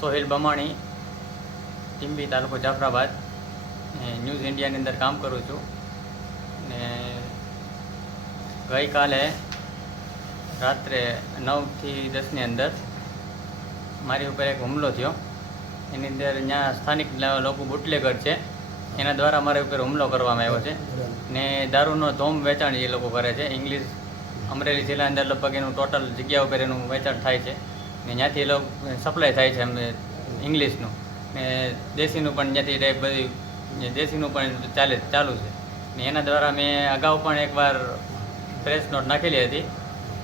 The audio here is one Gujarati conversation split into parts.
સોહેલ બમાણી ટીમ્બી તાલુકો જાફરાબાદ ન્યૂઝ ઇન્ડિયાની અંદર કામ કરું છું. ને ગઈકાલે રાત્રે નવથી દસની અંદર મારી ઉપર એક હુમલો થયો. એની અંદર ત્યાં સ્થાનિક લોકો બુટલેગર છે. એના દ્વારા મારી ઉપર હુમલો કરવામાં આવ્યો છે. ને દારૂનો ધોમ વેચાણ એ લોકો કરે છે. ઇંગ્લિશ, અમરેલી જિલ્લા અંદર લગભગ એનું ટોટલ જગ્યા ઉપર એનું વેચાણ થાય છે. ત્યાંથી એ લોકો સપ્લાય થાય છે એમ ઇંગ્લિશનું ને. દેશીનું પણ ત્યાંથી એ બધી દેશીનું પણ ચાલે, ચાલુ છે. ને એના દ્વારા મેં અગાઉ પણ એકવાર પ્રેસ નોટ નાખેલી હતી.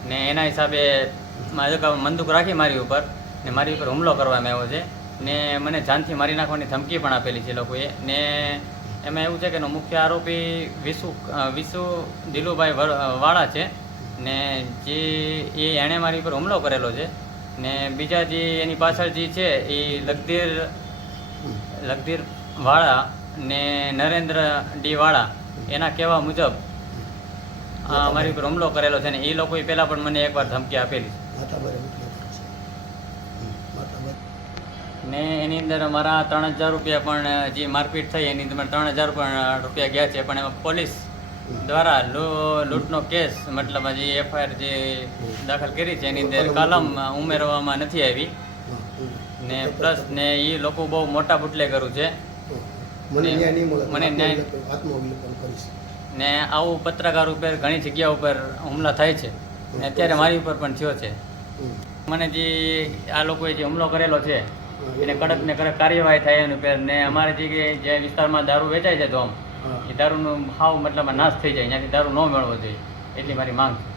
ને એના હિસાબે મારે બંદૂક રાખી મારી ઉપર. ને મારી ઉપર હુમલો કરવામાં આવ્યો છે. ને મને જાનથી મારી નાખવાની ધમકી પણ આપેલી છે લોકોએ. ને એમાં એવું છે કે એનો મુખ્ય આરોપી વિશુ વિસુ દિલુભાઈ વાળા છે. ને જે એ એણે મારી ઉપર હુમલો કરેલો છે. ને બીજા જે એની પાછળ જે છે એ લગધીર લગધીર વાળા ને નરેન્દ્ર ડી વાળા એના કહેવા મુજબ આ મારી ઉપર હુમલો કરેલો છે ને એ લોકોએ પહેલાં પણ મને એકવાર ધમકી આપેલી ને એની અંદર મારા ત્રણ હજાર રૂપિયા પણ જે મારપીટ થઈ એની અંદર ત્રણ હજાર પણ રૂપિયા ગયા છે પણ એમાં પોલીસ દ્વારા લૂંટનો કેસ મતલબ જે એફઆઈઆર જે દાખલ કરી છે એની અંદર કલમ ઉમેરવામાં નથી આવી. ને પ્લસ ને એ લોકો બહુ મોટા બુટલેગરો છે. મને ને ન્યાય ને આવું પત્રકાર ઉપર ઘણી જગ્યા ઉપર હુમલા થાય છે. ને અત્યારે મારી ઉપર પણ થયો છે. મને જે આ લોકોએ જે હુમલો કરેલો છે એને કડક ને કડક કાર્યવાહી થાય એની ઉપર. ને અમારે જે વિસ્તારમાં દારૂ વેચાય છે ધોમ. એ દારૂનું હાવ મતલબ નાશ થઈ જાય ત્યાંથી દારૂ ન મેળવો જોઈએ, એટલી મારી માંગ છે.